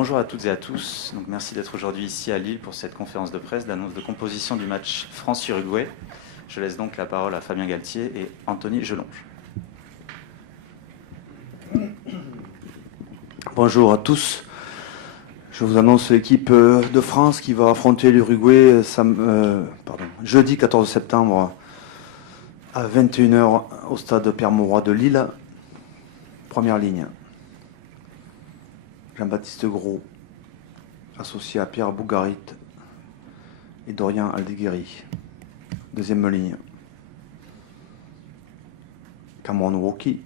Bonjour à toutes et à tous. Donc, merci d'être aujourd'hui ici à Lille pour cette conférence de presse d'annonce de composition du match France-Uruguay. Je laisse donc la parole à Fabien Galtier et Anthony Gelonge. Bonjour à tous. Je vous annonce l'équipe de France qui va affronter l'Uruguay jeudi 14 septembre à 21h au stade Pierre-Mauroy de Lille. Première ligne. Jean-Baptiste Gros, associé à Pierre Bougarit et Dorian Aldeguerri. Deuxième ligne. Cameron Woki,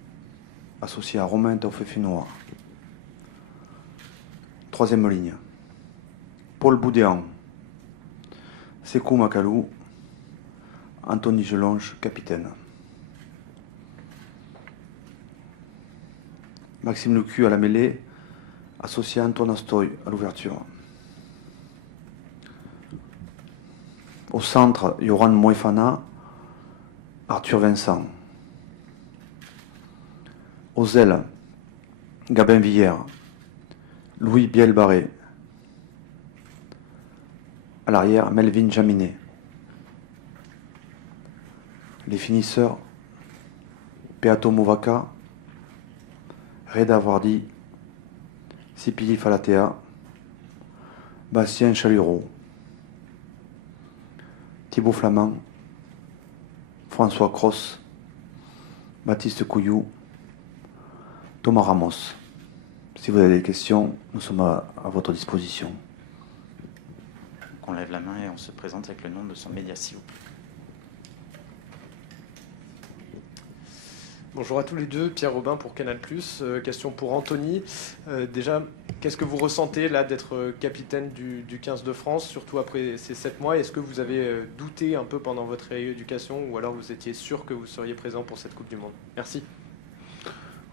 associé à Romain Taufefinois. Troisième ligne. Paul Boudéan, Sekou Makalou, Anthony Gelonge, capitaine. Maxime Lecu à la mêlée, associé à Antoine Astoy à l'ouverture. Au centre, Yoran Moefana, Arthur Vincent. Aux ailes, Gabin Villers, Louis Biel-Barré. À l'arrière, Melvin Jaminet. Les finisseurs, Peato Movaca, Reda Vardi, Sipili Falatea, Bastien Chalureau, Thibaut Flamand, François Cross, Baptiste Couillou, Thomas Ramos. Si vous avez des questions, nous sommes à votre disposition. On lève la main et on se présente avec le nom de son média, s'il vous plaît. Bonjour à tous les deux, Pierre Robin pour Canal+. Question pour Anthony. Déjà, qu'est-ce que vous ressentez là d'être capitaine du 15 de France, surtout après ces 7 mois? Est-ce que vous avez douté un peu pendant votre rééducation ou alors vous étiez sûr que vous seriez présent pour cette Coupe du Monde? Merci.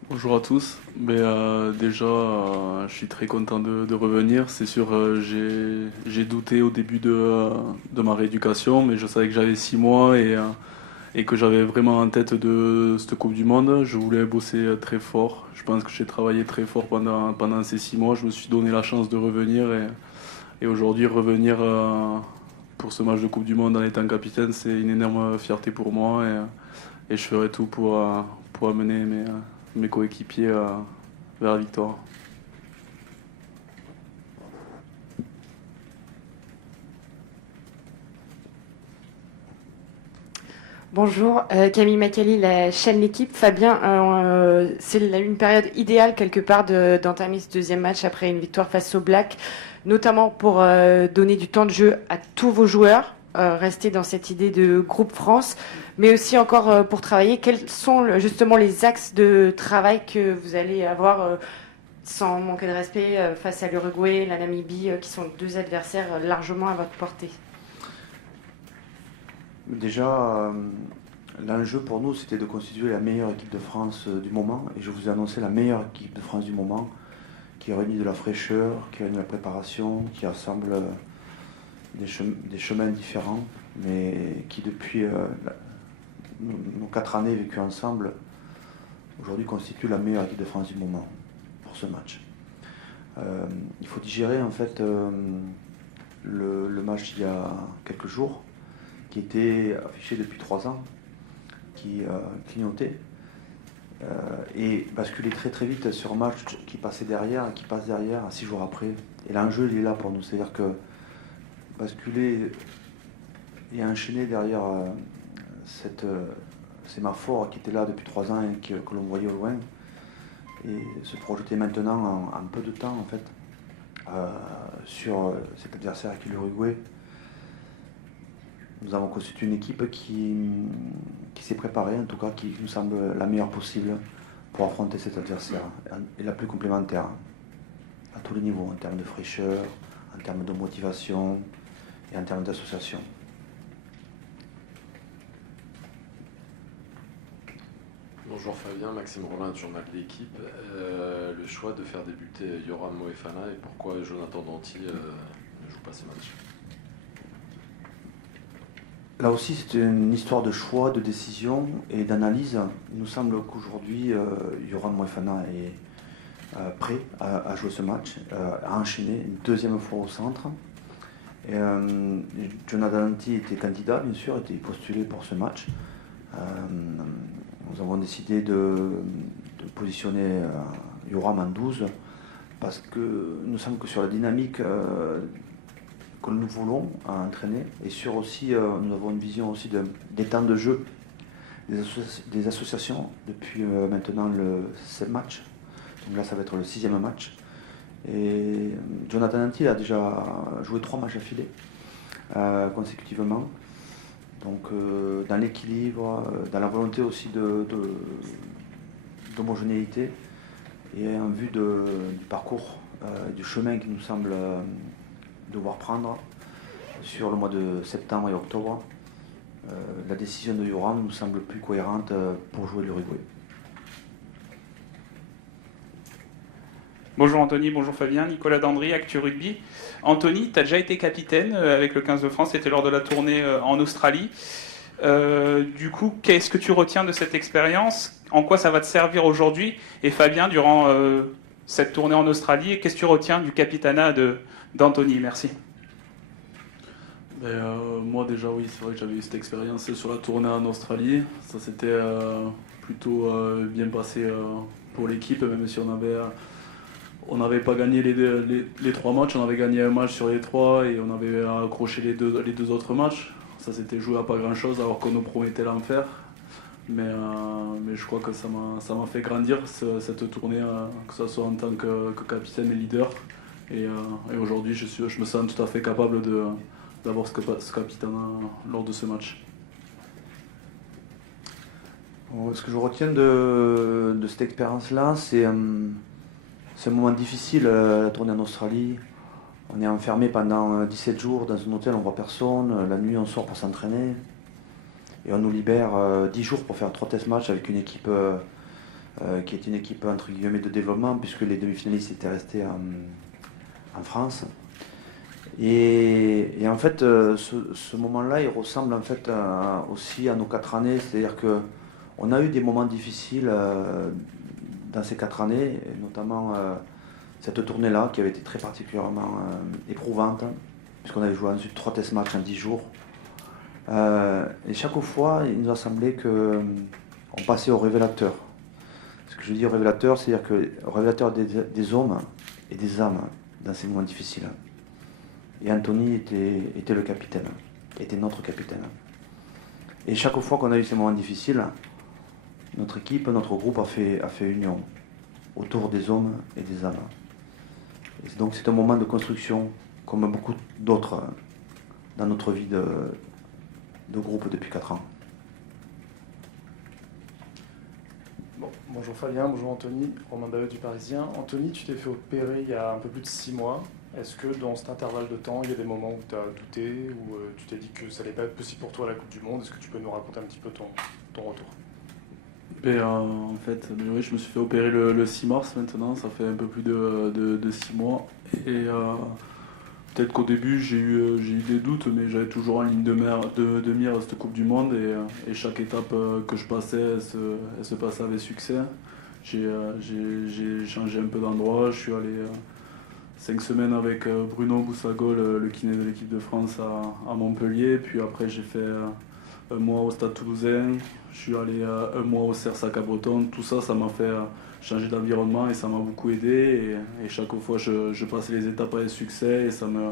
Bonjour à tous. Je suis très content de revenir. C'est sûr, j'ai douté au début de ma rééducation, mais je savais que j'avais 6 mois et que j'avais vraiment en tête de cette Coupe du Monde. Je voulais bosser très fort. Je pense que j'ai travaillé très fort pendant ces 6 mois. Je me suis donné la chance de revenir et aujourd'hui revenir pour ce match de Coupe du Monde en étant capitaine, c'est une énorme fierté pour moi et je ferai tout pour amener mes coéquipiers vers la victoire. Bonjour, Camille Macali, la chaîne L'équipe. Fabien, c'est une période idéale quelque part d'entamer ce deuxième match après une victoire face aux Blacks, notamment pour donner du temps de jeu à tous vos joueurs, rester dans cette idée de groupe France, mais aussi encore pour travailler. Quels sont justement les axes de travail que vous allez avoir sans manquer de respect face à l'Uruguay, la Namibie, qui sont deux adversaires largement à votre portée? Déjà, l'enjeu pour nous, c'était de constituer la meilleure équipe de France du moment. Et je vous ai annoncé la meilleure équipe de France du moment, qui réunit de la fraîcheur, qui réunit de la préparation, qui rassemble des chemins différents, mais qui depuis nos 4 années vécues ensemble, aujourd'hui constitue la meilleure équipe de France du moment pour ce match. Il faut digérer en fait le match d'il y a quelques jours, qui était affiché depuis 3 ans, qui clignotait, et basculer très très vite sur un match qui passait derrière et qui passe derrière 6 jours après. Et l'enjeu il est là pour nous, c'est-à-dire que basculer et enchaîner derrière cette sémaphore qui était là depuis 3 ans et que l'on voyait au loin, et se projeter maintenant en peu de temps en fait sur cet adversaire qui est l'Uruguay. Nous avons constitué une équipe qui s'est préparée, en tout cas qui nous semble la meilleure possible pour affronter cet adversaire, et la plus complémentaire à tous les niveaux, en termes de fraîcheur, en termes de motivation et en termes d'association. Bonjour Fabien, Maxime Rollin du journal de l'Équipe. Le choix de faire débuter Yoran Moefana et pourquoi Jonathan Danty ne joue pas ces matchs? Là aussi, c'est une histoire de choix, de décision et d'analyse. Il nous semble qu'aujourd'hui, Yoran Moefana prêt à jouer ce match, à enchaîner une deuxième fois au centre. Et, Jonathan Danty était candidat, bien sûr, était postulé pour ce match. Nous avons décidé de positionner Yoram en 12 parce que nous semble que sur la dynamique que nous voulons entraîner et sur aussi, nous avons une vision aussi des temps de jeu des associations depuis maintenant le 7 matchs. Donc là, ça va être le 6e match. Et Jonathan Danty a déjà joué 3 matchs affilés consécutivement. Donc dans l'équilibre, dans la volonté aussi d'homogénéité et en vue du parcours, du chemin qui nous semble devoir prendre sur le mois de septembre et octobre, la décision de Yoram nous semble plus cohérente pour jouer l'Uruguay. Bonjour Anthony, bonjour Fabien, Nicolas Dandry, Actu Rugby. Anthony, tu as déjà été capitaine avec le 15 de France, c'était lors de la tournée en Australie. Du coup, qu'est-ce que tu retiens de cette expérience? En quoi ça va te servir aujourd'hui? Et Fabien, durant cette tournée en Australie, qu'est-ce que tu retiens du capitanat d'Anthony? Merci. Moi déjà oui, c'est vrai que j'avais eu cette expérience sur la tournée en Australie. Ça s'était plutôt bien passé pour l'équipe, même si on n'avait pas gagné les 3 matchs, on avait gagné un match sur les 3 et on avait accroché les deux autres matchs. Ça s'était joué à pas grand chose alors qu'on nous promettait l'enfer. Mais je crois que ça m'a fait grandir cette tournée, que ce soit en tant que capitaine et leader. Et aujourd'hui je me sens tout à fait capable d'avoir ce capitaine lors de ce match. Ce que je retiens de cette expérience-là, c'est un moment difficile, la tournée en Australie. On est enfermé pendant 17 jours dans un hôtel, on ne voit personne. La nuit, on sort pour s'entraîner. Et on nous libère 10 jours pour faire 3 test matchs avec une équipe qui est une équipe entre guillemets de développement, puisque les demi-finalistes étaient restés en France. Et en fait, ce moment-là, il ressemble en fait aussi à nos 4 années. C'est-à-dire qu'on a eu des moments difficiles dans ces 4 années, et notamment cette tournée-là qui avait été très particulièrement éprouvante, puisqu'on avait joué ensuite 3 test matchs en 10 jours. Et chaque fois, il nous a semblé qu'on passait au révélateur. Ce que je dis au révélateur, c'est-à-dire que au révélateur des hommes et des âmes dans ces moments difficiles. Et Anthony était le capitaine, était notre capitaine. Et chaque fois qu'on a eu ces moments difficiles, notre équipe, notre groupe a fait union autour des hommes et des âmes. Et donc c'est un moment de construction, comme beaucoup d'autres dans notre vie de groupe depuis 4 ans. Bon, bonjour Fabien, bonjour Anthony, Romain Baeux du Parisien. Anthony, tu t'es fait opérer il y a un peu plus de 6 mois. Est-ce que dans cet intervalle de temps, il y a des moments où tu as douté, où tu t'es dit que ça n'allait pas être possible pour toi à la Coupe du Monde? Est-ce que tu peux nous raconter un petit peu ton retour? En fait, oui, je me suis fait opérer le 6 mars maintenant, ça fait un peu plus de 6 mois. Et peut-être qu'au début j'ai eu des doutes, mais j'avais toujours en ligne de mire cette Coupe du Monde et chaque étape que je passais, elle se passait avec succès. J'ai changé un peu d'endroit, je suis allé 5 semaines avec Bruno Boussago, le kiné de l'équipe de France à Montpellier, puis après j'ai fait 1 mois au Stade Toulousain, je suis allé 1 mois au CERS à Cabreton. Tout ça, ça m'a fait changer d'environnement et ça m'a beaucoup aidé. Et chaque fois, je passais les étapes avec succès et ça me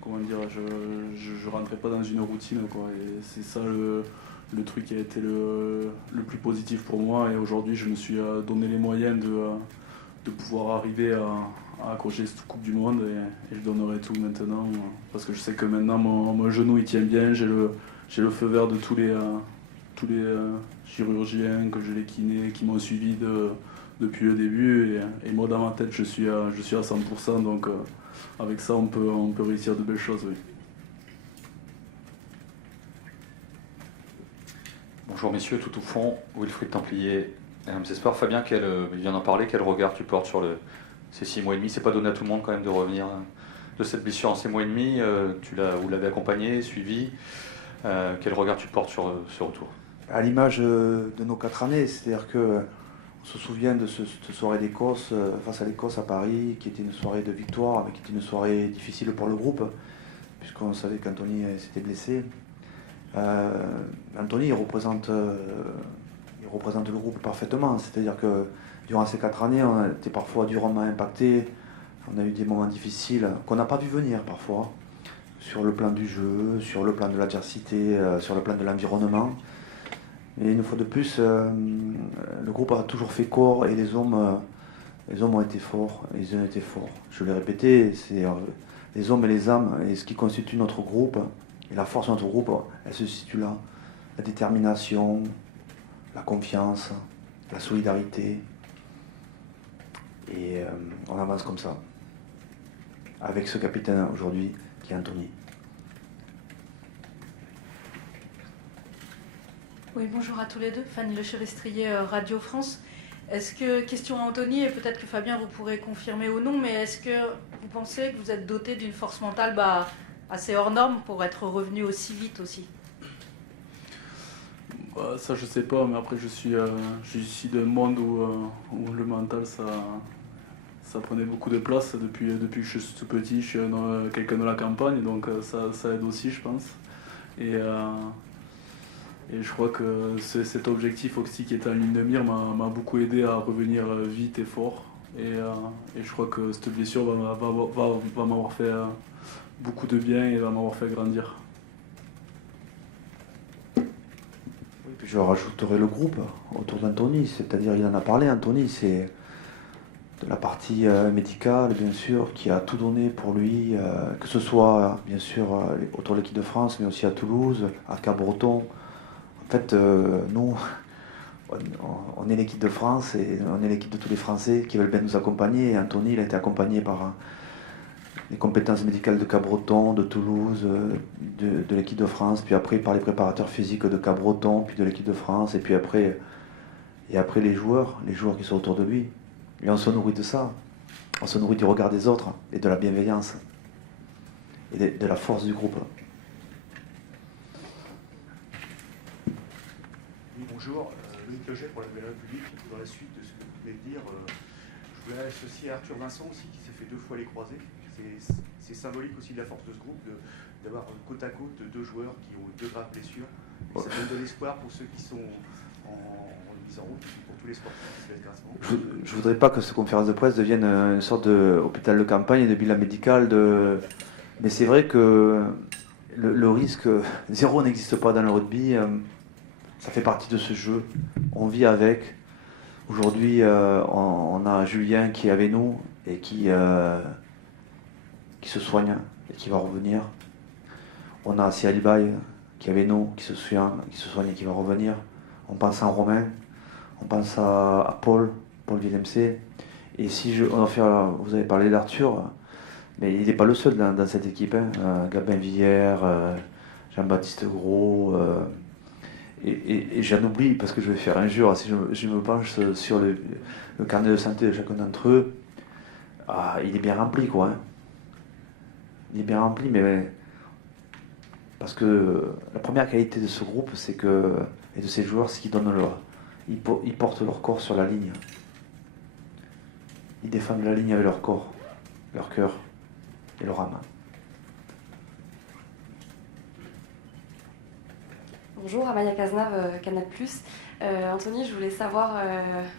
comment dire, je rentrais pas dans une routine, quoi. Et c'est ça le truc qui a été le plus positif pour moi. Et aujourd'hui, je me suis donné les moyens de pouvoir arriver à accrocher cette Coupe du Monde et je donnerai tout maintenant parce que je sais que maintenant mon genou il tient bien, j'ai le feu vert de tous les chirurgiens, que je les kinés qui m'ont suivi depuis le début et moi dans ma tête je suis à 100%, donc avec ça on peut réussir de belles choses, oui. Bonjour messieurs, tout au fond, Wilfried Templier, RMC Sport. Fabien, il vient d'en parler, quel regard tu portes sur ces 6 mois et demi? C'est pas donné à tout le monde quand même de revenir de cette blessure en 6 mois et demi. Vous l'avez accompagné, suivi. Quel regard tu portes sur ce retour? À l'image de nos 4 années, c'est-à-dire que on se souvient de cette soirée d'Écosse, face à l'Écosse à Paris, qui était une soirée de victoire, mais qui était une soirée difficile pour le groupe, puisqu'on savait qu'Anthony s'était blessé. Anthony, il représente le groupe parfaitement, c'est-à-dire que durant ces 4 années, on a été parfois durement impacté, on a eu des moments difficiles qu'on n'a pas vu venir parfois, sur le plan du jeu, sur le plan de l'adversité, sur le plan de l'environnement. Et une fois de plus, le groupe a toujours fait corps et les hommes ont été forts, ils ont été forts. Je l'ai répété, c'est les hommes et les âmes, et ce qui constitue notre groupe, et la force de notre groupe, elle se situe là. La détermination, la confiance, la solidarité. Et on avance comme ça, avec ce capitaine aujourd'hui qui est Anthony. Oui, bonjour à tous les deux. Fanny Le Cheristrier, Radio France. Est-ce que, question à Anthony, et peut-être que Fabien vous pourrez confirmer ou non, mais est-ce que vous pensez que vous êtes doté d'une force mentale assez hors norme pour être revenu aussi vite aussi? Ça je sais pas, mais après je suis d'un monde où le mental ça prenait beaucoup de place depuis que je suis tout petit. Je suis quelqu'un de la campagne, donc ça aide aussi, je pense. Et je crois que cet objectif aussi qui est en ligne de mire m'a beaucoup aidé à revenir vite et fort. Et je crois que cette blessure va m'avoir fait beaucoup de bien et va m'avoir fait grandir. Oui, puis je rajouterai le groupe autour d'Anthony, c'est-à-dire il en a parlé, Anthony, c'est de la partie médicale bien sûr, qui a tout donné pour lui, que ce soit bien sûr autour de l'équipe de France, mais aussi à Toulouse, à Cap-Breton. En fait, nous, on est l'équipe de France et on est l'équipe de tous les Français qui veulent bien nous accompagner. Et Anthony, il a été accompagné par les compétences médicales de Cap-Breton, de Toulouse, de l'équipe de France, puis après par les préparateurs physiques de Cap-Breton, puis de l'équipe de France, et puis après les joueurs qui sont autour de lui. Et on se nourrit de ça. On se nourrit du regard des autres et de la bienveillance et de la force du groupe. Oui, bonjour. Louis Cloget pour la Nouvelle République. Dans la suite de ce que vous venez de dire, je voulais associer Arthur Vincent aussi, qui s'est fait 2 fois les croisés. C'est symbolique aussi de la force de ce groupe, d'avoir côte à côte 2 joueurs qui ont 2 graves blessures. Et ça donne de l'espoir pour ceux qui sont en mise en route, pour tous les sportifs qui se laissent grassement. Je voudrais pas que cette conférence de presse devienne une sorte d'hôpital de campagne et de bilan médical. Mais c'est vrai que le risque zéro n'existe pas dans le rugby. Ça fait partie de ce jeu. On vit avec. Aujourd'hui, on a Julien qui est avec nous et qui se soigne et qui va revenir. On a Sialibaï qui est avec nous, qui se soigne et qui va revenir. On pense à Romain, on pense à Paul Villemc. Et si vous avez parlé d'Arthur, mais il n'est pas le seul dans cette équipe. Gabin Villiers, Jean-Baptiste Gros, et j'en oublie parce que je vais faire injure si je me penche sur le carnet de santé de chacun d'entre eux. Il est bien rempli, quoi. Hein. Il est bien rempli, mais parce que la première qualité de ce groupe, et de ces joueurs, c'est qu'ils ils portent leur corps sur la ligne. Ils défendent la ligne avec leur corps, leur cœur et leur âme. Bonjour, Amaya Cazenave, Canal+. Anthony, je voulais savoir,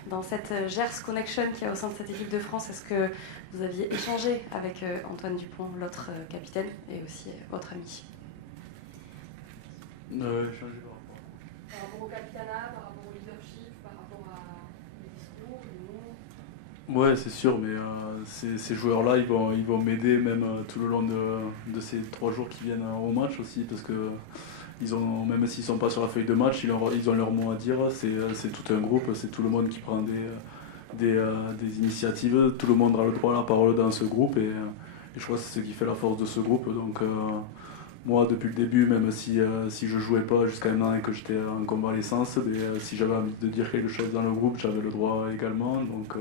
dans cette Gers Connection qu'il y a au sein de cette équipe de France, est-ce que vous aviez échangé avec Antoine Dupont, l'autre capitaine, et aussi votre ami? Échangé par rapport au capitanat, par rapport au leadership, par rapport à les discours, les mots? Ouais, c'est sûr, mais ces joueurs-là, ils vont m'aider même tout le long de ces 3 jours qui viennent au match aussi, parce que même s'ils ne sont pas sur la feuille de match, ils ont leur mot à dire. C'est tout un groupe, c'est tout le monde qui prend des initiatives, tout le monde a le droit à la parole dans ce groupe, et je crois que c'est ce qui fait la force de ce groupe. Donc moi, depuis le début, même si je jouais pas jusqu'à maintenant et que j'étais en convalescence, si j'avais envie de dire quelque chose dans le groupe, j'avais le droit également. Donc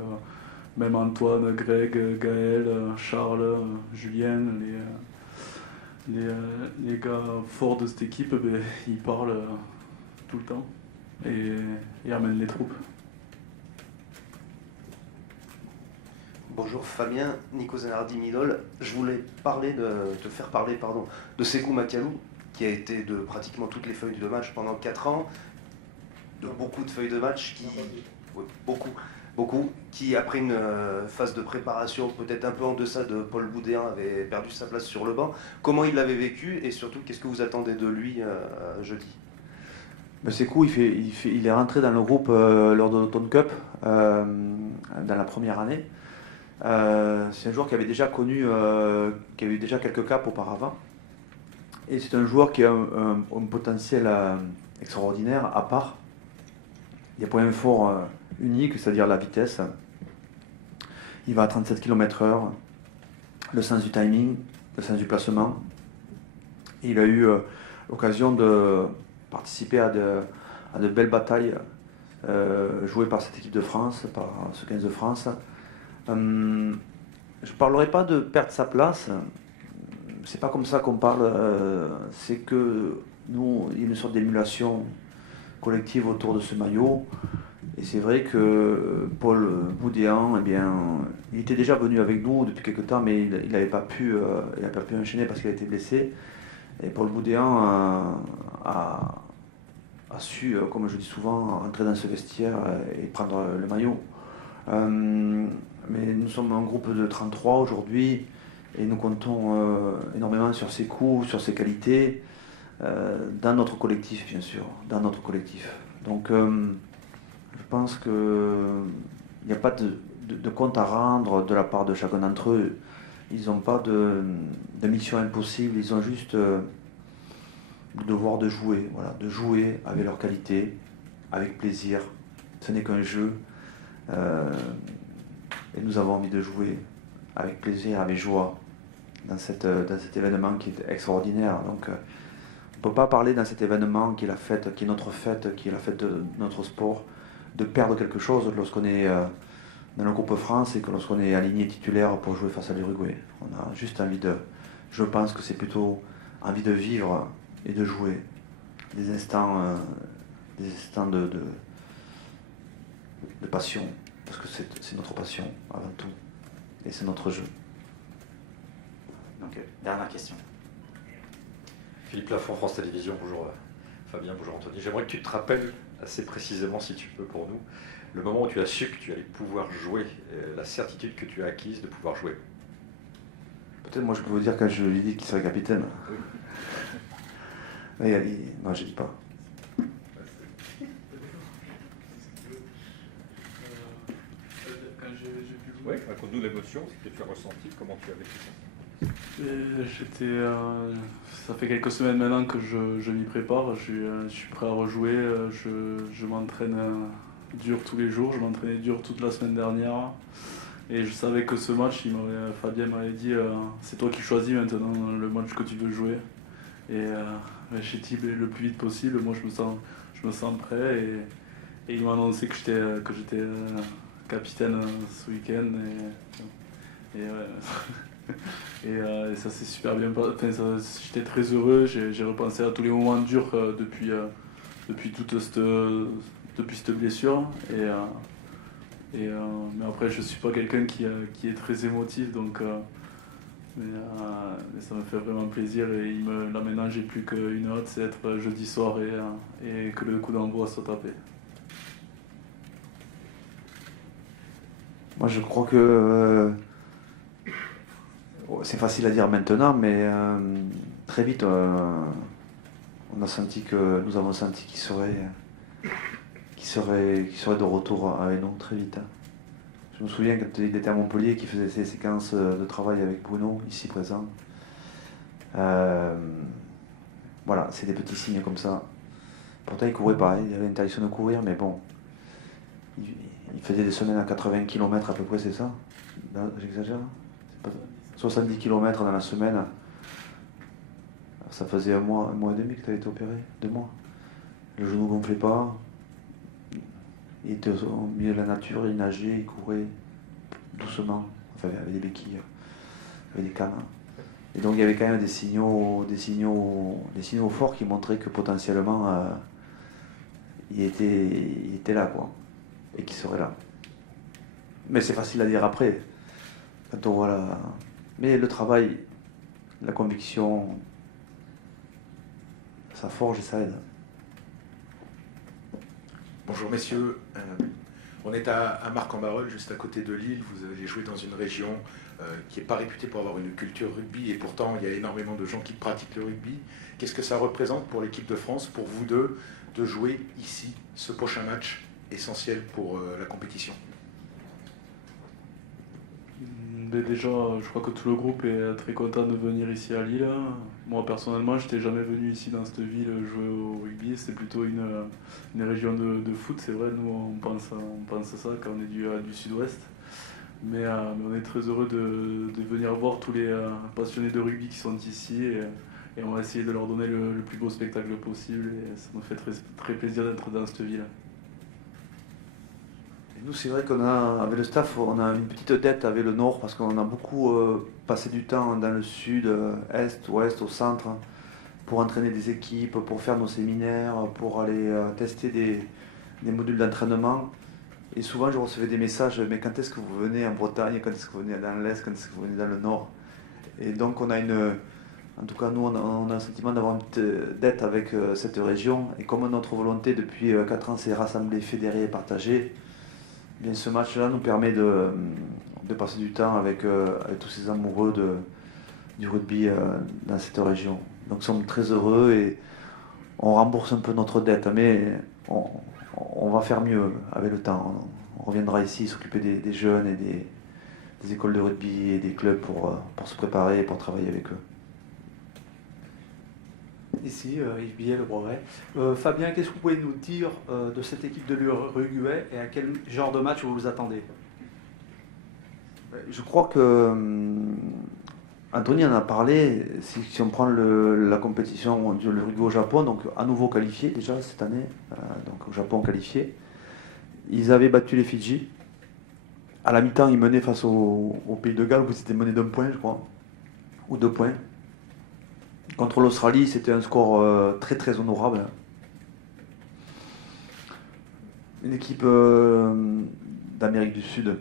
même Antoine, Greg, Gaël, Charles, Julien, les gars forts de cette équipe, ils parlent tout le temps. et amène les troupes. Bonjour Fabien, Nico Zanardi Midol. Je voulais te faire parler de Sékou Makialou, qui a été de pratiquement toutes les feuilles de match pendant 4 ans, de beaucoup de feuilles de match, qui après une phase de préparation peut-être un peu en deçà de Paul Boudéan avait perdu sa place sur le banc. Comment il l'avait vécu et surtout qu'est-ce que vous attendez de lui jeudi? Sékou, il est rentré dans le groupe lors de l'Automne Cup dans la première année. C'est un joueur qui avait déjà connu, qui a eu déjà quelques caps auparavant. Et c'est un joueur qui a un potentiel extraordinaire à part. Il y a point fort unique, c'est-à-dire la vitesse. Il va à 37 km/h, le sens du timing, le sens du placement. Et il a eu l'occasion de participer à de belles batailles jouées par cette équipe de France, par ce 15 de France. Je ne parlerai pas de perdre sa place, c'est pas comme ça qu'on parle, c'est que nous, il y a une sorte d'émulation collective autour de ce maillot. Et c'est vrai que Paul Boudéan, il était déjà venu avec nous depuis quelques temps, mais il n'avait pas pu enchaîner parce qu'il a été blessé. Et Paul Boudéan a su, comme je dis souvent, entrer dans ce vestiaire et prendre le maillot. Mais nous sommes un groupe de 33 aujourd'hui et nous comptons énormément sur ses coups, sur ses qualités, dans notre collectif bien sûr, dans notre collectif. Donc je pense qu'il n'y a pas de compte à rendre de la part de chacun d'entre eux. Ils n'ont pas de mission impossible, ils ont juste le devoir de jouer, voilà, de jouer avec leur qualité, avec plaisir. Ce n'est qu'un jeu. Et nous avons envie de jouer avec plaisir, avec joie dans cet événement qui est extraordinaire. Donc on ne peut pas parler dans cet événement qui est la fête, qui est notre fête, qui est la fête de notre sport, de perdre quelque chose lorsqu'on est dans le groupe France et que lorsqu'on est aligné titulaire pour jouer face à l'Uruguay. On a juste envie je pense que c'est plutôt envie de vivre et de jouer des instants de passion. Parce que c'est notre passion avant tout, et c'est notre jeu. Donc, dernière question. Philippe Lafont, France Télévisions, bonjour Fabien, bonjour Anthony. J'aimerais que tu te rappelles assez précisément, si tu peux pour nous, le moment où tu as su que tu allais pouvoir jouer, la certitude que tu as acquise de pouvoir jouer. Peut-être moi je peux vous dire quand je lui ai dit qu'il serait capitaine. Oui. Non, je ne dis pas. Oui, raconte-nous l'émotion, ce que tu as ressenti, comment tu as vécu ça. Ça fait quelques semaines maintenant que je m'y prépare, je suis prêt à rejouer, je m'entraîne dur tous les jours, je m'entraînais dur toute la semaine dernière. Et je savais que ce match, Fabien m'avait dit c'est toi qui choisis maintenant le match que tu veux jouer. Et j'ai dit le plus vite possible, moi je me sens prêt et il m'a annoncé que j'étais capitaine ce week-end et ça s'est super bien passé. J'étais très heureux, j'ai repensé à tous les moments durs depuis cette blessure mais après je suis pas quelqu'un qui est très émotif donc mais ça me fait vraiment plaisir et là maintenant j'ai plus qu'une hâte, c'est être jeudi soir et que le coup d'envoi soit tapé. Moi je crois que c'est facile à dire maintenant, mais très vite nous avons senti qu'il serait de retour avec nous très vite. Je me souviens quand il était à Montpellier, qu'il faisait ses séquences de travail avec Bruno, ici présent. Voilà, c'est des petits signes comme ça. Pourtant il courait pas, il avait l'intention de courir, mais bon. Il faisait des semaines à 80 km à peu près, c'est ça? J'exagère? 70 km dans la semaine. Ça faisait un mois et demi que tu avais été opéré, 2 mois. Le genou gonflait pas. Il était au milieu de la nature, il nageait, il courait doucement, enfin avec des béquilles, avec des cannes. Et donc il y avait quand même des signaux forts qui montraient que potentiellement il était là, quoi, et qu'il serait là. Mais c'est facile à dire après. Quand on voit Mais le travail, la conviction, ça forge et ça aide. Bonjour messieurs, on est à Marc-en-Barœul, juste à côté de Lille. Vous avez joué dans une région qui n'est pas réputée pour avoir une culture rugby, et pourtant il y a énormément de gens qui pratiquent le rugby. Qu'est-ce que ça représente pour l'équipe de France, pour vous deux, de jouer ici ce prochain match essentiel pour la compétition? Déjà, je crois que tout le groupe est très content de venir ici à Lille. Moi, personnellement, je n'étais jamais venu ici dans cette ville jouer au rugby. C'est plutôt une région de foot. C'est vrai, nous, on pense à ça quand on est du sud-ouest. Mais on est très heureux de venir voir tous les passionnés de rugby qui sont ici. Et on va essayer de leur donner le plus beau spectacle possible. Et ça nous fait très, très plaisir d'être dans cette ville. Nous, c'est vrai avec le staff, on a une petite dette avec le Nord parce qu'on a beaucoup passé du temps dans le Sud, Est, Ouest, au centre, pour entraîner des équipes, pour faire nos séminaires, pour aller tester des modules d'entraînement. Et souvent, je recevais des messages, mais quand est-ce que vous venez en Bretagne, quand est-ce que vous venez dans l'Est, quand est-ce que vous venez dans le Nord? Et donc, en tout cas, nous, on a le sentiment d'avoir une petite dette avec cette région. Et comme notre volonté depuis 4 ans, c'est rassembler, fédérer et partager, bien, ce match-là nous permet de passer du temps avec tous ces amoureux du rugby dans cette région. Donc nous sommes très heureux et on rembourse un peu notre dette, mais on va faire mieux avec le temps. On reviendra ici s'occuper des jeunes et des écoles de rugby et des clubs pour se préparer et pour travailler avec eux. Ici, Yves Billet, le Brevet. Fabien, qu'est-ce que vous pouvez nous dire de cette équipe de l'Uruguay et à quel genre de match vous vous attendez? Je crois que Anthony en a parlé. Si on prend la compétition de l'Uruguay au Japon, donc à nouveau qualifié déjà cette année, donc au Japon qualifié, ils avaient battu les Fidji. À la mi-temps, ils menaient face au Pays de Galles, où ils étaient menés d'1 point, je crois, ou 2 points. Contre l'Australie, c'était un score très très honorable. Une équipe d'Amérique du Sud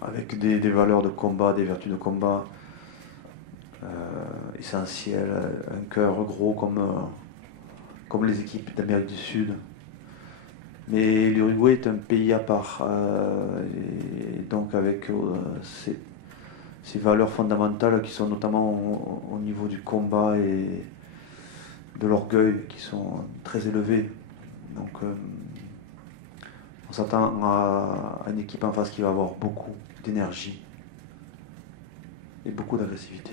avec des valeurs de combat, des vertus de combat essentielles, un cœur gros comme les équipes d'Amérique du Sud. Mais l'Uruguay est un pays à part, et donc avec ces valeurs fondamentales qui sont notamment au niveau du combat et de l'orgueil qui sont très élevés. Donc on s'attend à une équipe en face qui va avoir beaucoup d'énergie et beaucoup d'agressivité.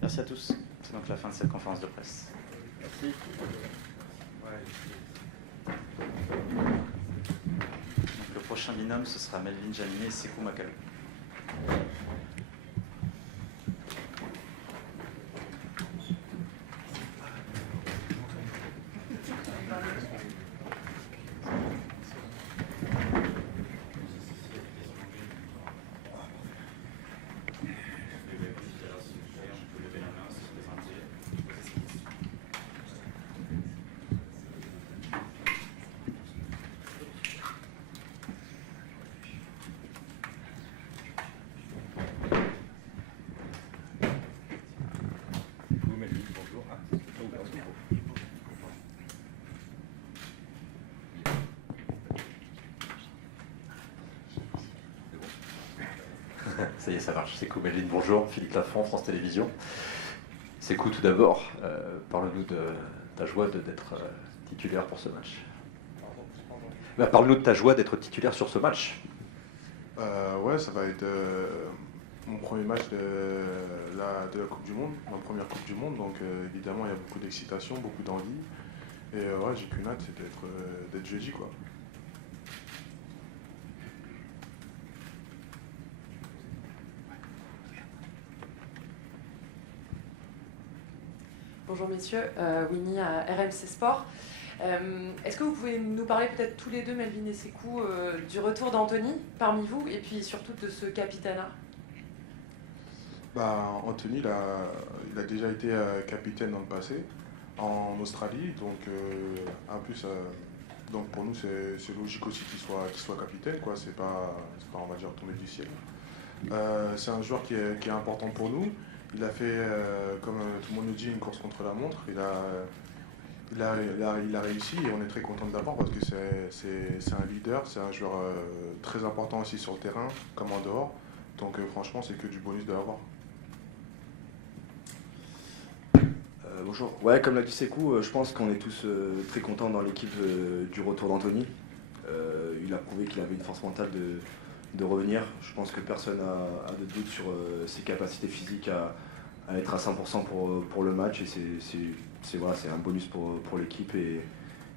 Merci à tous. C'est donc la fin de cette conférence de presse. Merci. Donc, le prochain binôme, ce sera Melvin Jaminet et Sekou Makalou. Ça y est, ça marche. Sekou Melvin, bonjour. Philippe Lafont, France Télévisions. Sekou, tout d'abord, parle-nous de ta joie d'être titulaire pour ce match. Parle-nous de ta joie d'être titulaire sur ce match. Ouais, ça va être mon premier match de la Coupe du Monde, ma première Coupe du Monde. Donc évidemment, il y a beaucoup d'excitation, beaucoup d'envie. Et ouais, j'ai qu'une hâte, c'est d'être jeudi, quoi. Bonjour messieurs, Winnie à RMC Sport. Est-ce que vous pouvez nous parler peut-être tous les deux, Melvin et Sekou, du retour d'Anthony parmi vous et puis surtout de ce capitana? Anthony, il a déjà été capitaine dans le passé. en Australie. Donc, en plus, donc pour nous, c'est logique aussi qu'il soit capitaine, quoi. C'est pas, on va dire, tombé du ciel. C'est un joueur qui est important pour nous. Il a fait, comme tout le monde nous dit, une course contre la montre. Il a réussi et on est très content de l'avoir parce que c'est un leader, c'est un joueur très important aussi sur le terrain comme en dehors. Donc franchement, c'est que du bonus de l'avoir. Bonjour. Ouais, comme l'a dit Sekou, je pense qu'on est tous très contents dans l'équipe du retour d'Anthony. Il a prouvé qu'il avait une force mentale de revenir. Je pense que personne a de doute sur ses capacités physiques à être à 100% pour le match. Et c'est un bonus pour l'équipe et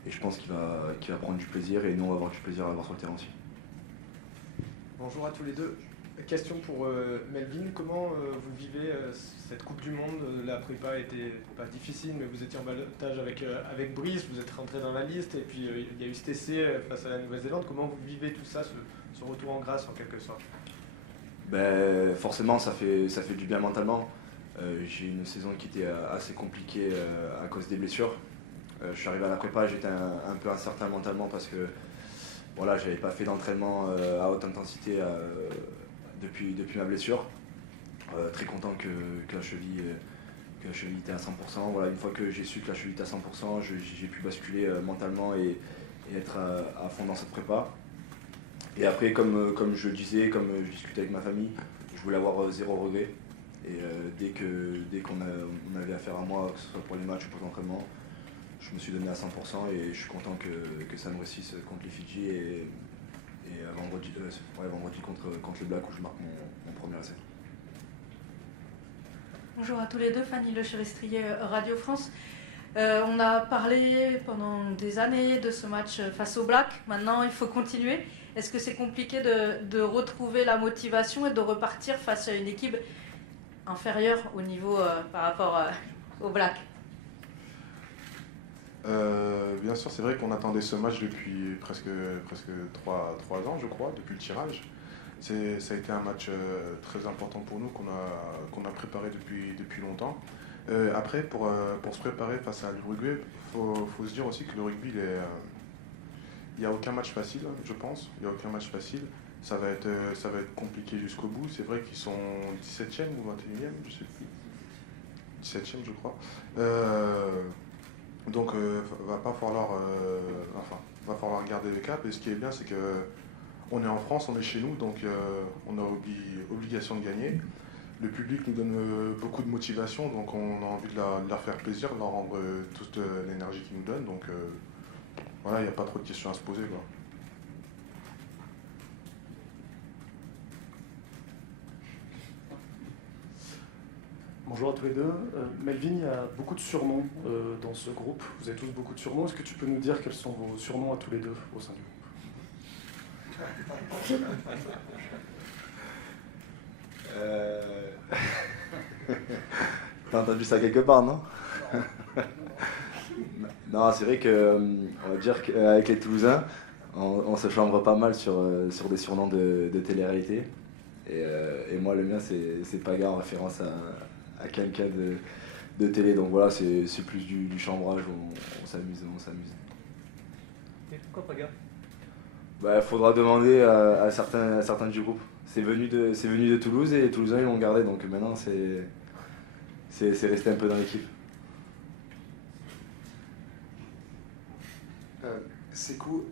je pense qu'il va prendre du plaisir et nous on va avoir du plaisir à l'avoir sur le terrain aussi. Bonjour à tous les deux. Question pour Melvin, comment vous vivez cette Coupe du Monde? La prépa était pas difficile, mais vous étiez en balotage avec Brice, vous êtes rentré dans la liste, et puis il y a eu cet essai face à la Nouvelle-Zélande. Comment vous vivez tout ça, ce retour en grâce en quelque sorte? Forcément, ça fait du bien mentalement. J'ai eu une saison qui était assez compliquée à cause des blessures. Je suis arrivé à la prépa, j'étais un peu incertain mentalement parce que voilà, j'avais pas fait d'entraînement à haute intensité depuis ma blessure. Très content que la cheville était à 100%. Voilà, une fois que j'ai su que la cheville était à 100%, j'ai pu basculer mentalement et être à fond dans cette prépa. Et après, comme je disais, comme je discutais avec ma famille, je voulais avoir zéro regret. Et dès qu'on avait affaire à moi, que ce soit pour les matchs ou pour l'entraînement, je me suis donné à 100% et je suis content que ça me réussisse contre les Fidji et vendredi contre les Blacks où je marque mon premier essai. Bonjour à tous les deux, Fanny Le Cheristrier, Radio France. On a parlé pendant des années de ce match face aux Blacks. Maintenant, il faut continuer. Est-ce que c'est compliqué de retrouver la motivation et de repartir face à une équipe inférieure au niveau par rapport aux Blacks? Bien sûr, c'est vrai qu'on attendait ce match depuis presque 3 ans, je crois, depuis le tirage. Ça a été un match très important pour nous qu'on a préparé depuis longtemps. Après, pour se préparer face à l'Uruguay, faut se dire aussi que le rugby, il n'y a aucun match facile, je pense. Il n'y a aucun match facile. Ça va être compliqué jusqu'au bout. C'est vrai qu'ils sont 17e ou 21e, je ne sais plus. 17e, je crois. Donc, va falloir garder le cap. Et ce qui est bien, c'est qu'on est en France, on est chez nous, donc on a obligation de gagner. Le public nous donne beaucoup de motivation, donc on a envie de leur faire plaisir, de leur rendre toute l'énergie qu'ils nous donnent. Donc voilà, il n'y a pas trop de questions à se poser, quoi. Bonjour à tous les deux. Melvin, il y a beaucoup de surnoms dans ce groupe. Vous avez tous beaucoup de surnoms. Est-ce que tu peux nous dire quels sont vos surnoms à tous les deux au sein du groupe? T'as entendu ça quelque part, non? Non, c'est vrai que on va dire qu'avec les Toulousains, on se chambre pas mal sur des surnoms de télé-réalité. Et moi, le mien, c'est Paga en référence à quelqu'un de télé. Donc voilà, c'est plus du chambrage, on s'amuse. Et pourquoi Paga? Faudra demander à certains du groupe. C'est venu de Toulouse et les Toulousains ils l'ont gardé, donc maintenant c'est resté un peu dans l'équipe. Sekou,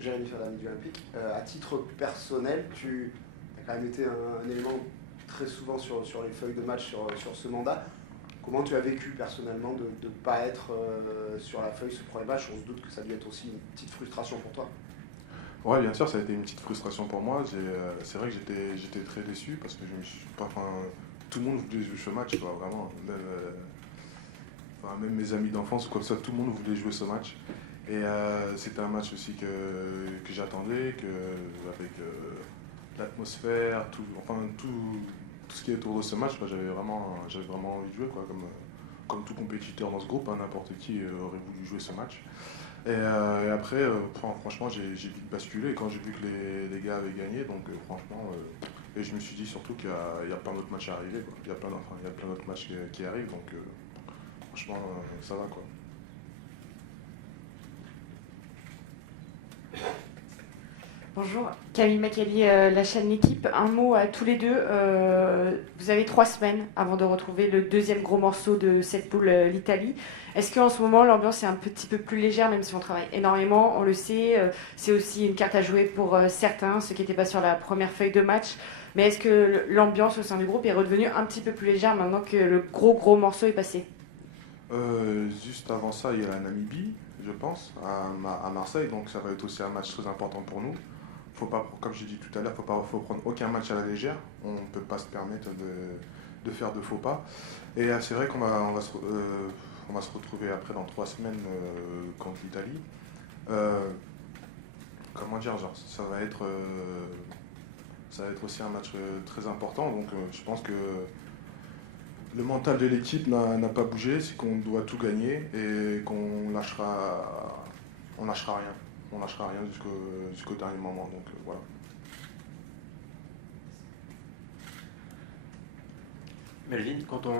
Jérémy Ferdinand du Olympique. À titre personnel, tu as quand même été un élément très souvent sur les feuilles de match sur ce mandat. Comment tu as vécu personnellement de ne pas être sur la feuille ce premier match? On se doute que ça a dû être aussi une petite frustration pour toi. Ouais, bien sûr, ça a été une petite frustration pour moi. C'est vrai que j'étais très déçu parce que tout le monde voulait jouer ce match, quoi, vraiment. Même mes amis d'enfance ou quoi que ce soit, tout le monde voulait jouer ce match. Et c'était un match aussi que j'attendais, avec l'atmosphère, tout ce qui est autour de ce match, j'avais vraiment envie de jouer, quoi, comme tout compétiteur dans ce groupe, n'importe qui aurait voulu jouer ce match. Et après, franchement, j'ai vite basculé quand j'ai vu que les gars avaient gagné. Donc franchement, et je me suis dit surtout qu'il y a plein d'autres matchs à arriver, quoi. Il y a plein d'autres matchs qui arrivent. Donc franchement, ça va quoi. Bonjour, Camille Macali, la chaîne L'équipe. Un mot à tous les deux. Vous avez 3 semaines avant de retrouver le deuxième gros morceau de cette poule, l'Italie. Est-ce qu'en ce moment, l'ambiance est un petit peu plus légère, même si on travaille énormément, on le sait. C'est aussi une carte à jouer pour certains, ceux qui n'étaient pas sur la première feuille de match. Mais est-ce que l'ambiance au sein du groupe est redevenue un petit peu plus légère maintenant que le gros morceau est passé? Juste avant ça, il y a la Namibie, je pense, à Marseille. Donc ça va être aussi un match très important pour nous. Faut pas, comme j'ai dit tout à l'heure, faut prendre aucun match à la légère. On ne peut pas se permettre de faire de faux pas. Et c'est vrai qu'on va se retrouver après dans 3 semaines contre l'Italie. Comment dire, genre, ça va être aussi un match très important. Donc je pense que le mental de l'équipe n'a pas bougé, c'est qu'on doit tout gagner et qu'on lâchera rien. On lâchera rien jusqu'au dernier moment. Donc voilà. Melvin, quand on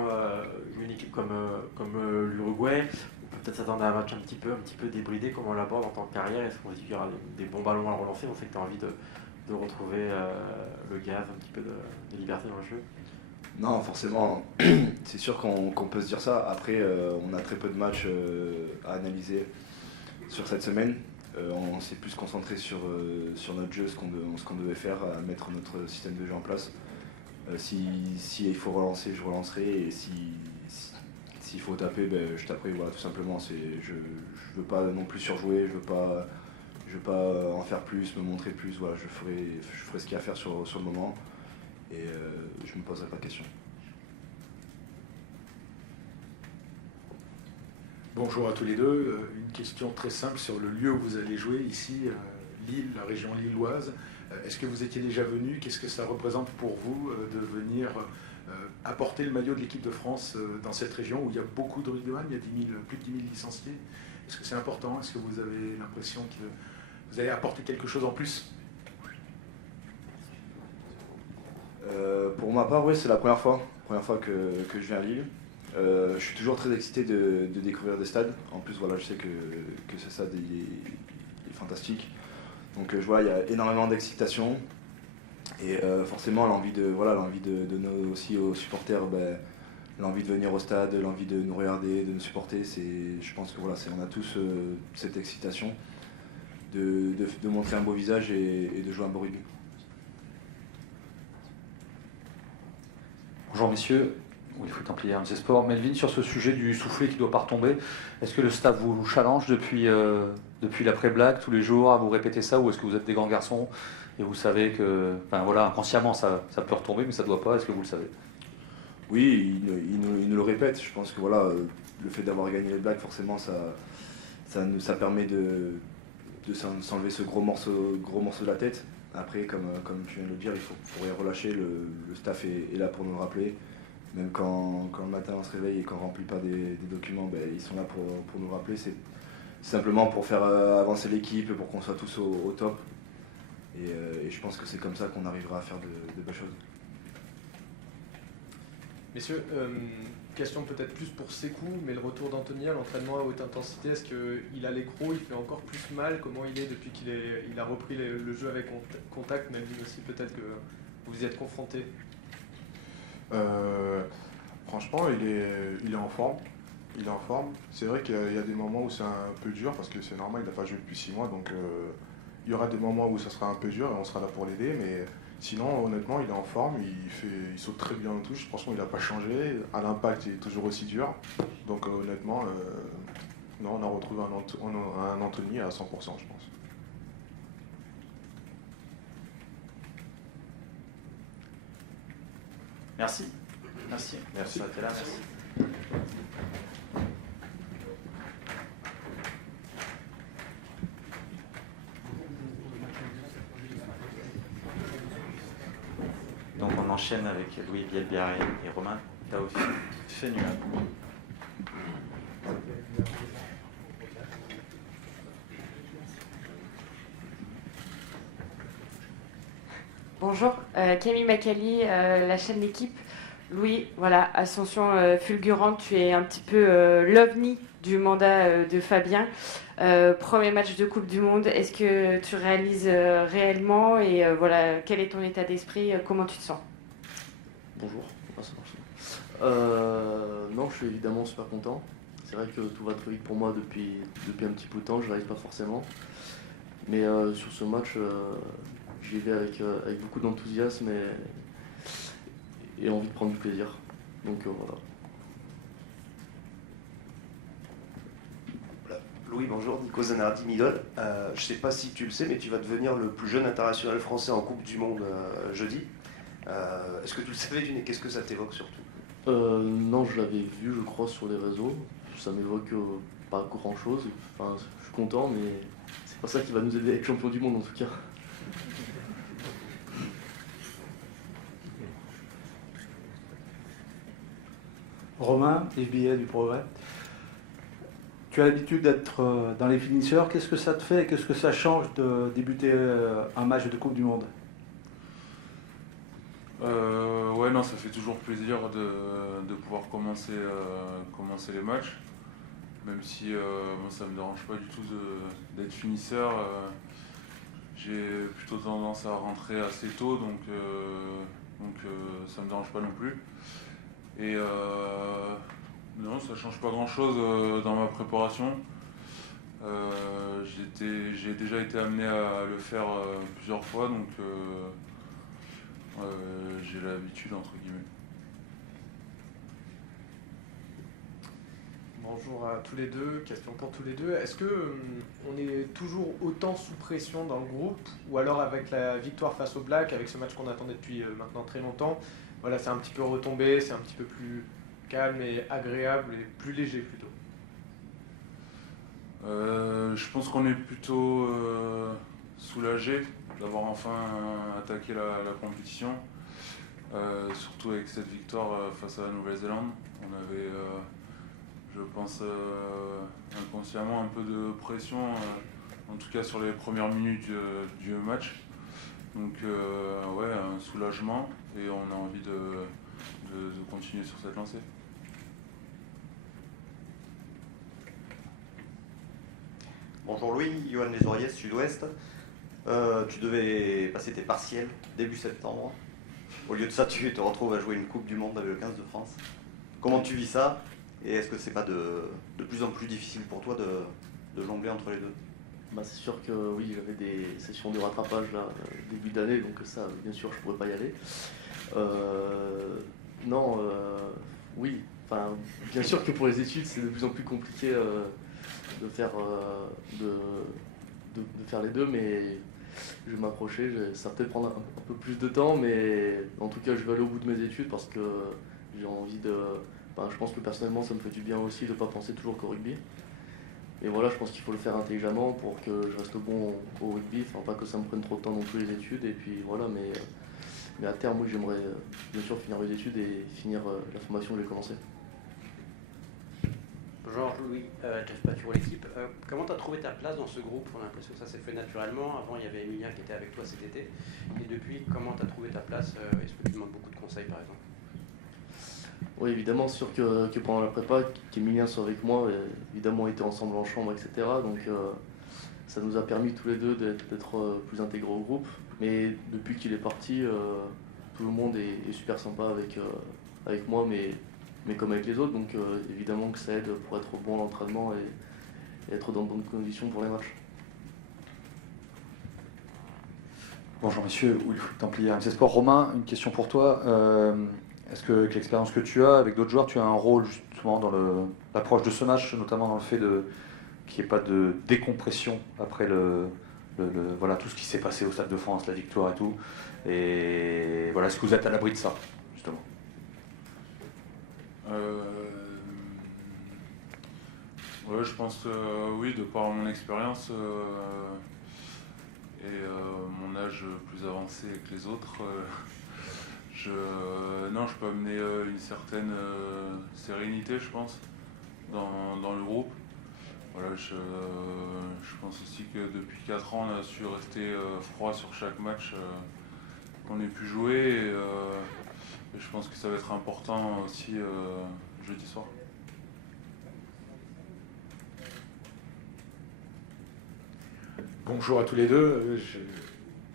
une équipe comme l'Uruguay, on peut peut-être s'attendre à un match un petit peu débridé, comme on l'aborde en tant que carrière. Est-ce qu'on se dit qu'il y aura des bons ballons à relancer? On sait que tu as envie de retrouver le gaz, un petit peu de liberté dans le jeu. Non, forcément, c'est sûr qu'on peut se dire ça. Après, on a très peu de matchs à analyser sur cette semaine. On s'est plus concentré sur notre jeu, ce qu'on devait faire, à mettre notre système de jeu en place. Si il faut relancer, je relancerai. Et s'il faut taper, ben, je taperai. Voilà, tout simplement. Je veux pas non plus surjouer, je veux pas en faire plus, me montrer plus. Voilà, je ferai ce qu'il y a à faire sur le moment. Et je ne me poserai pas de questions. Bonjour à tous les deux. Une question très simple sur le lieu où vous allez jouer, ici, Lille, la région lilloise. Est-ce que vous étiez déjà venu? Qu'est-ce que ça représente pour vous de venir apporter le maillot de l'équipe de France dans cette région où il y a beaucoup de rugbyman, il y a plus de 10 000 licenciés? Est-ce que c'est important? Est-ce que vous avez l'impression que vous allez apporter quelque chose en plus? Pour ma part, oui, c'est la première fois que je viens à Lille. Je suis toujours très excité de découvrir des stades. En plus, voilà, je sais que ce stade il est fantastique. Donc je vois, il y a énormément d'excitation. Et forcément, l'envie de donner aussi aux supporters l'envie de venir au stade, l'envie de nous regarder, de nous supporter. Je pense que voilà, on a tous cette excitation de montrer un beau visage et de jouer un beau rugby. Bonjour messieurs, Wilfried Templier, RMC Sport. Melvin, sur ce sujet du soufflet qui ne doit pas retomber, est-ce que le staff vous challenge depuis l'après-blague tous les jours à vous répéter ça, ou est-ce que vous êtes des grands garçons et vous savez que, enfin voilà, inconsciemment ça peut retomber mais ça ne doit pas, est-ce que vous le savez? Oui, il nous le répète. Je pense que voilà, le fait d'avoir gagné les blagues, forcément ça permet de s'enlever ce gros morceau de la tête. Après, comme tu viens de le dire, il faut rien relâcher. Le staff est là pour nous le rappeler. Même quand le matin on se réveille et qu'on ne remplit pas des documents, ils sont là pour nous rappeler. C'est simplement pour faire avancer l'équipe, pour qu'on soit tous au top. Et je pense que c'est comme ça qu'on arrivera à faire de belles choses. Messieurs, question peut-être plus pour Sékou, mais le retour d'Anthony à l'entraînement à haute intensité, est-ce qu'il a l'écrou, il fait encore plus mal? Comment il est depuis qu'il a repris le jeu avec contact? Même aussi peut-être que vous y êtes confronté. Franchement, il est en forme. Il est en forme. C'est vrai qu'il y a des moments où c'est un peu dur parce que c'est normal, il n'a pas joué depuis 6 mois. Donc il y aura des moments où ça sera un peu dur et on sera là pour l'aider. Mais sinon, honnêtement, il est en forme. Il saute très bien en touche. Franchement, il n'a pas changé. À l'impact, il est toujours aussi dur. Donc honnêtement, non, on a retrouvé un Anthony à 100%, je pense. Merci. Merci. Merci. Ça a été là, merci. Donc on enchaîne avec Louis Bielbiaré et Romain Taofenuel. Bonjour, Camille Macali, la chaîne L'équipe. Louis, voilà, ascension fulgurante, tu es un petit peu l'ovni du mandat de Fabien. Premier match de Coupe du Monde, est-ce que tu réalises réellement et voilà, quel est ton état d'esprit, comment tu te sens? Bonjour. Ah, ça marche. Non, je suis évidemment super content. C'est vrai que tout va très vite pour moi depuis un petit bout de temps, je n'arrive pas forcément. Mais sur ce match, j'y vais avec beaucoup d'enthousiasme et envie de prendre du plaisir. Donc voilà. Louis, bonjour, Nico Zanardi, Middle. Je ne sais pas si tu le sais, mais tu vas devenir le plus jeune international français en Coupe du Monde jeudi. Est-ce que tu le savais, qu'est-ce que ça t'évoque surtout? Non, je l'avais vu, je crois, sur les réseaux. Ça m'évoque pas grand-chose. Enfin, je suis content, mais c'est pas ça qui va nous aider à être champion du monde en tout cas. Romain, FBA du Progrès. Tu as l'habitude d'être dans les finisseurs. Qu'est-ce que ça te fait et qu'est-ce que ça change de débuter un match de Coupe du Monde? Ouais, non, ça fait toujours plaisir de pouvoir commencer les matchs. Même si moi, ça ne me dérange pas du tout d'être finisseur. J'ai plutôt tendance à rentrer assez tôt, donc ça ne me dérange pas non plus. Et non, ça change pas grand-chose dans ma préparation. J'ai déjà été amené à le faire plusieurs fois, donc j'ai l'habitude, entre guillemets. Bonjour à tous les deux, question pour tous les deux. Est-ce que on est toujours autant sous pression dans le groupe, ou alors avec la victoire face au Black, avec ce match qu'on attendait depuis maintenant très longtemps, voilà, c'est un petit peu retombé, c'est un petit peu plus calme et agréable et plus léger plutôt? Je pense qu'on est plutôt soulagé d'avoir enfin attaqué la compétition, surtout avec cette victoire face à la Nouvelle-Zélande. On avait, je pense, inconsciemment un peu de pression, en tout cas sur les premières minutes du match. Donc ouais, un soulagement, et on a envie de continuer sur cette lancée. Bonjour Louis, Johan Lesoriès, Sud-Ouest. Tu devais passer tes partiels début septembre. Au lieu de ça, tu te retrouves à jouer une Coupe du Monde avec le 15 de France. Comment tu vis ça? Et est-ce que c'est pas de plus en plus difficile pour toi de jongler entre les deux? Bah, c'est sûr que oui, j'avais des sessions de rattrapage là, début d'année, donc ça, bien sûr, je ne pourrais pas y aller. Non, oui, enfin, bien sûr que pour les études, c'est de plus en plus compliqué de faire les deux, mais je vais m'approcher. Ça va peut-être prendre un peu plus de temps, mais en tout cas, je vais aller au bout de mes études parce que j'ai envie de. Enfin, je pense que personnellement, ça me fait du bien aussi de ne pas penser toujours qu'au rugby. Et voilà, je pense qu'il faut le faire intelligemment pour que je reste bon au rugby, enfin pas que ça me prenne trop de temps non plus les études, et puis voilà, mais à terme, oui, j'aimerais bien sûr finir mes études et finir la formation que j'ai commencée. Bonjour Louis, Jeff Patureau, l'équipe. Comment tu as trouvé ta place dans ce groupe? On a l'impression que ça s'est fait naturellement. Avant, il y avait Emilien qui était avec toi cet été. Et depuis, comment tu as trouvé ta place? Est-ce que tu demandes beaucoup de conseils par exemple? Oui, évidemment, sûr que pendant la prépa, qu'Emilien soit avec moi, évidemment, on était ensemble en chambre, etc. Donc ça nous a permis tous les deux d'être plus intégrés au groupe. Mais depuis qu'il est parti, tout le monde est super sympa avec moi, mais comme avec les autres. Donc évidemment que ça aide pour être bon à l'entraînement et être dans de bonnes conditions pour les matchs. Bonjour monsieur, Wilfried Templier, MC Sport. Romain, une question pour toi. Est-ce que avec l'expérience que tu as avec d'autres joueurs, tu as un rôle justement dans l'approche de ce match, notamment dans le fait qu'il n'y ait pas de décompression après voilà, tout ce qui s'est passé au Stade de France, la victoire et tout. Et voilà, est-ce que vous êtes à l'abri de ça, justement? Ouais, je pense oui, de par mon expérience et mon âge plus avancé que les autres, je peux amener une certaine sérénité, je pense, dans le groupe. Voilà, je pense aussi que depuis 4 ans, on a su rester froid sur chaque match qu'on ait pu jouer. Et je pense que ça va être important aussi jeudi soir. Bonjour à tous les deux.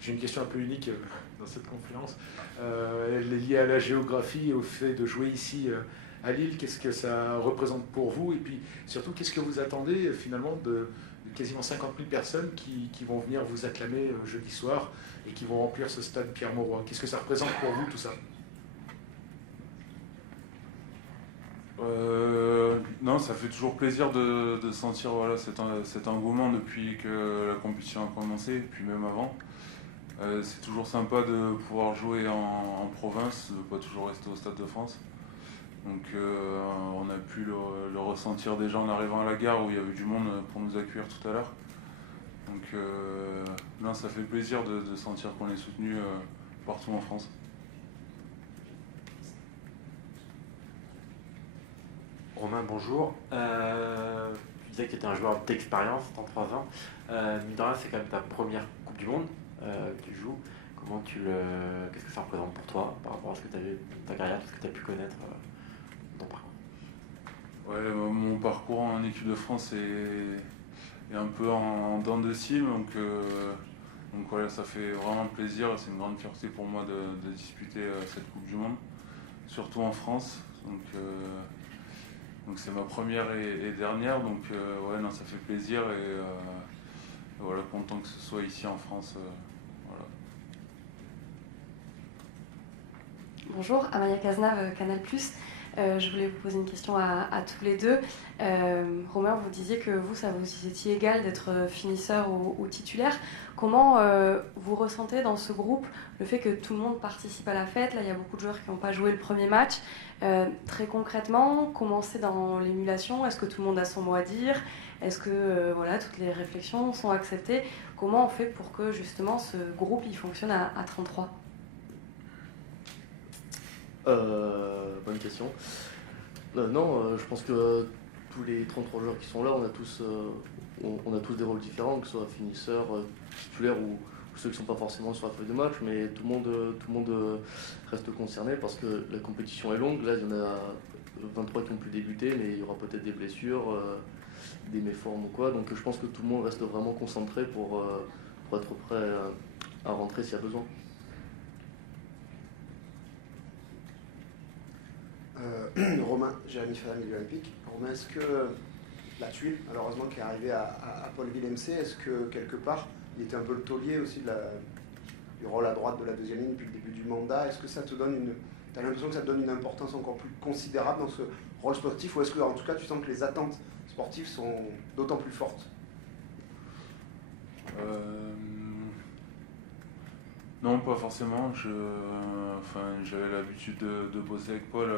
J'ai une question un peu unique dans cette conférence. Elle est liée à la géographie et au fait de jouer ici à Lille. Qu'est-ce que ça représente pour vous? Et puis surtout, qu'est-ce que vous attendez finalement de quasiment 50 000 personnes qui vont venir vous acclamer jeudi soir et qui vont remplir ce stade Pierre-Mauroy? Qu'est-ce que ça représente pour vous tout ça? Non, ça fait toujours plaisir de sentir voilà, cet engouement depuis que la compétition a commencé, et puis même avant. C'est toujours sympa de pouvoir jouer en province, de ne pas toujours rester au Stade de France. Donc on a pu le ressentir déjà en arrivant à la gare où il y avait du monde pour nous accueillir tout à l'heure. Donc non, ça fait plaisir de sentir qu'on est soutenu partout en France. Romain, bonjour. Tu disais que tu étais un joueur d'expérience, 33 ans. Mine de rien, c'est quand même ta première Coupe du Monde que tu joues. Qu'est-ce que ça représente pour toi par rapport à ce que tu as vu, ta carrière, tout ce que tu as pu connaître dans ton parcours? Ouais, mon parcours en équipe de France est un peu en dents de scie, donc voilà, ça fait vraiment plaisir. C'est une grande fierté pour moi de disputer cette Coupe du Monde, surtout en France. Donc c'est ma première et dernière, donc ouais, non, ça fait plaisir et voilà, content que ce soit ici en France. Voilà. Bonjour, Amaya Cazenave, Canal+. Je voulais vous poser une question à tous les deux. Romain, vous disiez que ça vous étiez égal d'être finisseur ou titulaire. Comment vous ressentez dans ce groupe le fait que tout le monde participe à la fête? Là, il y a beaucoup de joueurs qui n'ont pas joué le premier match. Très concrètement, comment c'est dans l'émulation? Est-ce que tout le monde a son mot à dire? Est-ce que voilà, toutes les réflexions sont acceptées? Comment on fait pour que justement ce groupe il fonctionne à 33? Bonne question. Non, je pense que tous les 33 joueurs qui sont là, on a tous des rôles différents, que ce soit finisseurs, titulaires ou ceux qui ne sont pas forcément sur la feuille de match, mais tout le monde reste concerné parce que la compétition est longue. Là, il y en a 23 qui ont pu débuter, mais il y aura peut-être des blessures, des méformes ou quoi. Donc je pense que tout le monde reste vraiment concentré pour être prêt à rentrer s'il y a besoin. Romain, Jérémy Ferrand de l'Olympique. Romain, est-ce que la tuile, malheureusement, qui est arrivée à Paul Villemc, est-ce que quelque part, il était un peu le taulier aussi du rôle à droite de la deuxième ligne depuis le début du mandat? Est-ce que ça te donne t'as l'impression que ça te donne une importance encore plus considérable dans ce rôle sportif, ou est-ce que en tout cas tu sens que les attentes sportives sont d'autant plus fortes? Non, pas forcément. J'avais l'habitude de bosser avec Paul,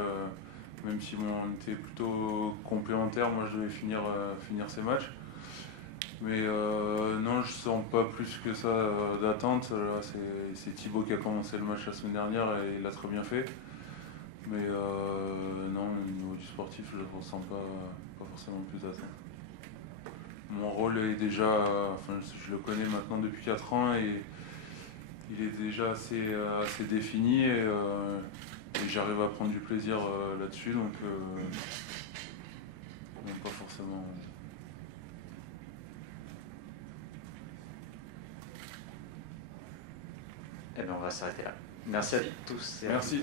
même si on était plutôt complémentaires. Moi, je devais finir ces matchs. Mais non, je sens pas plus que ça d'attente. C'est Thibaut qui a commencé le match la semaine dernière et il l'a très bien fait. Mais non, au niveau du sportif, je ne ressens pas forcément plus d'attente. Mon rôle est déjà, je le connais maintenant depuis 4 ans et il est déjà assez défini et j'arrive à prendre du plaisir là-dessus, donc pas forcément. Eh bien, on va s'arrêter là. Merci à tous. Merci.